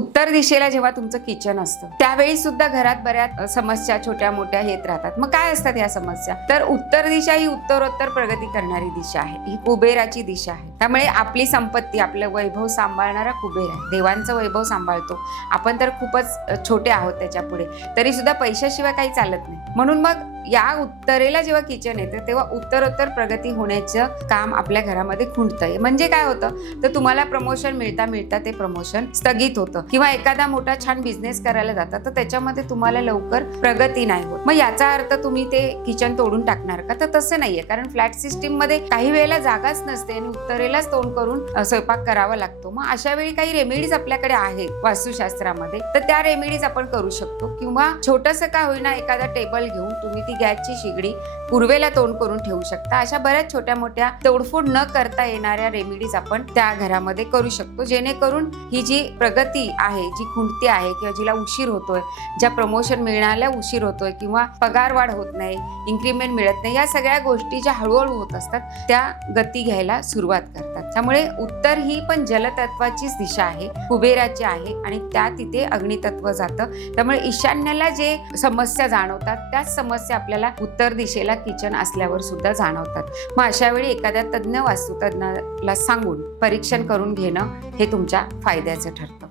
उत्तर दिशेला जेव्हा तुमचं किचन असतं त्यावेळी सुद्धा घरात बऱ्याच समस्या छोट्या मोठ्या येत राहतात. मग काय असतात या समस्या? तर उत्तर दिशा ही उत्तरोत्तर प्रगती करणारी दिशा आहे, ही कुबेराची दिशा आहे. त्यामुळे आपली संपत्ती, आपलं वैभव सांभाळणारा कुबेर आहे. देवांचं वैभव सांभाळतो आपण, तर खूपच छोटे आहोत त्याच्या पुढे, तरी सुद्धा पैशाशिवाय काही चालत नाही. म्हणून मग या उत्तरेला जेव्हा किचन येतं तेव्हा उत्तरोत्तर प्रगती होण्याचं काम आपल्या घरामध्ये खुंटतंय. म्हणजे काय होतं तर तुम्हाला प्रमोशन मिळता मिळता ते प्रमोशन स्थगित होतं, किंवा एखादा मोठा छान बिझनेस करायला जातात तर त्याच्यामध्ये तुम्हाला लवकर प्रगती नाही होत. मग याचा अर्थ तुम्ही ते किचन तोडून टाकणार का? तर तसं नाहीये, कारण फ्लॅट सिस्टीम मध्ये काही वेळेला जागाच नसते आणि उत्तरेलाच तोंड करून स्वयंपाक करावा लागतो. मग अशा वेळी काही रेमेडीज आपल्याकडे आहेत वास्तुशास्त्रामध्ये, तर त्या रेमेडीज आपण करू शकतो. किंवा छोटंसं का होईना एखादा टेबल घेऊन तुम्ही ती गॅसची शिगडी पूर्वेला तोंड करून ठेवू शकता. अशा बऱ्याच छोट्या मोठ्या तोडफोड न करता येणाऱ्या रेमेडीज आपण त्या घरामध्ये करू शकतो, जेणेकरून ही जी प्रगती आहे, जी खुंटती आहे, किंवा जिला उशीर होतोय, ज्या प्रमोशन मिळण्याला उशीर होतोय, किंवा पगार वाढ होत नाही, इन्क्रीमेंट मिळत नाही, या सगळ्या गोष्टी ज्या हळूहळू होत असतात त्या गती घ्यायला सुरुवात करतात. त्यामुळे उत्तर ही पण जलतत्वाचीच दिशा आहे, कुबेराची आहे, आणि त्या तिथे अग्नितत्व जातं. त्यामुळे ईशान्येला जे समस्या जाणवतात त्याच समस्या आपल्याला उत्तर दिशेला किचन असल्यावर सुद्धा जाणवतात. मग अशा वेळी एखाद्या तज्ज्ञ वास्तुतज्ञाला सांगून परीक्षण करून घेणं हे तुमच्या फायद्याचं ठरतं.